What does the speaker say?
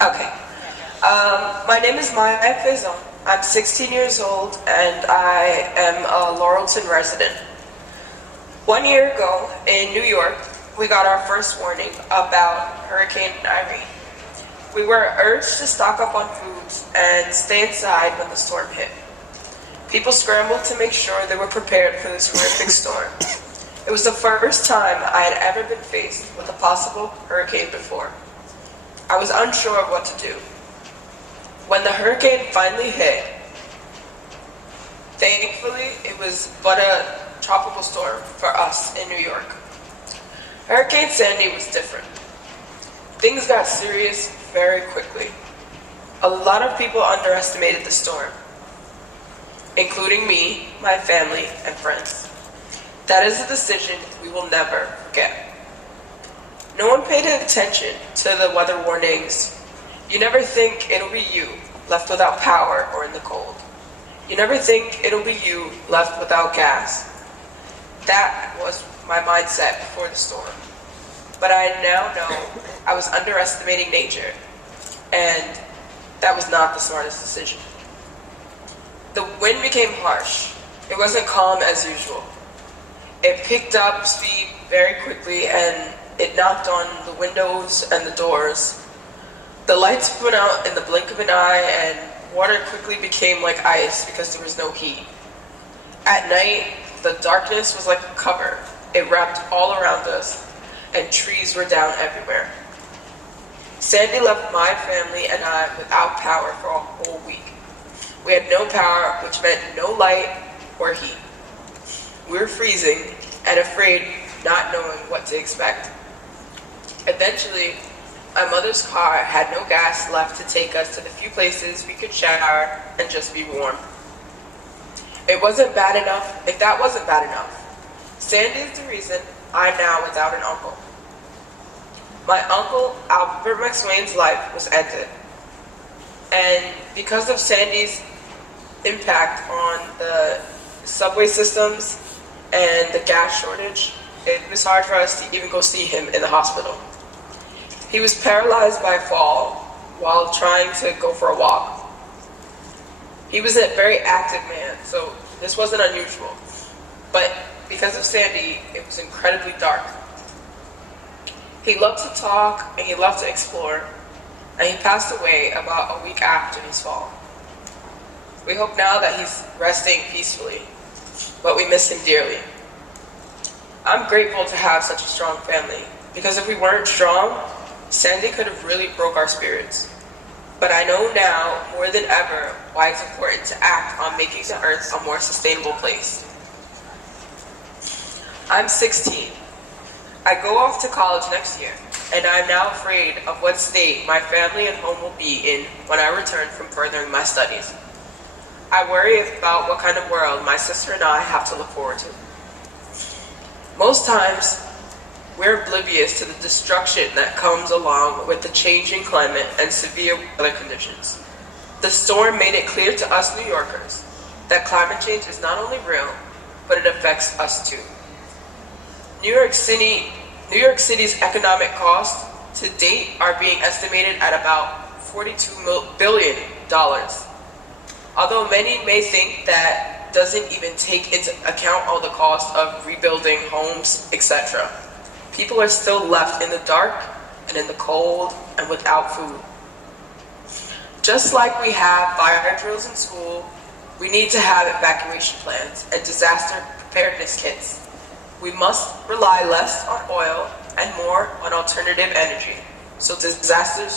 Okay. My name is Faison. I'm 16 years old and I am a Laurelton resident. 1 year ago in New York, we got our first warning about Hurricane Irene. We were urged to stock up on foods and stay inside when the storm hit. People scrambled to make sure they were prepared for this horrific storm. It was the first time I had ever been faced with a possible hurricane before. I was unsure of what to do. When the hurricane finally hit, thankfully it was but a tropical storm for us in New York. Hurricane Sandy was different. Things got serious very quickly. A lot of people underestimated the storm, including me, my family, and friends. That is a decision we will never forget. No one paid attention to the weather warnings. You never think it'll be you left without power or in the cold. You never think it'll be you left without gas. That was my mindset before the storm. But I now know I was underestimating nature, and that was not the smartest decision. The wind became harsh. It wasn't calm as usual. It picked up speed very quickly and it knocked on the windows and the doors. The lights went out in the blink of an eye and water quickly became like ice because there was no heat. At night, the darkness was like a cover. It wrapped all around us and trees were down everywhere. Sandy left my family and I without power for a whole week. We had no power, which meant no light or heat. We were freezing and afraid, not knowing what to expect. Eventually, my mother's car had no gas left to take us to the few places we could shower and just be warm. It wasn't bad enough if that wasn't bad enough. Sandy is the reason I'm now without an uncle. My uncle, Albert McSwain's life was ended. And because of Sandy's impact on the subway systems and the gas shortage, it was hard for us to even go see him in the hospital. He was paralyzed by a fall while trying to go for a walk. He was a very active man, so this wasn't unusual. But because of Sandy, it was incredibly dark. He loved to talk and he loved to explore, and he passed away about a week after his fall. We hope now that he's resting peacefully, but we miss him dearly. I'm grateful to have such a strong family, because if we weren't strong, Sandy could have really broke our spirits. But I know now, more than ever, why it's important to act on making the earth a more sustainable place. I'm 16. I go off to college next year, and I'm now afraid of what state my family and home will be in when I return from furthering my studies. I worry about what kind of world my sister and I have to look forward to. Most times, we're oblivious to the destruction that comes along with the changing climate and severe weather conditions. The storm made it clear to us New Yorkers that climate change is not only real, but it affects us too. New York City's economic costs to date are being estimated at about $42 billion. Although many may think that doesn't even take into account all the cost of rebuilding homes, etc. People are still left in the dark and in the cold and without food. Just like we have fire drills in school, we need to have evacuation plans and disaster preparedness kits. We must rely less on oil and more on alternative energy, so disasters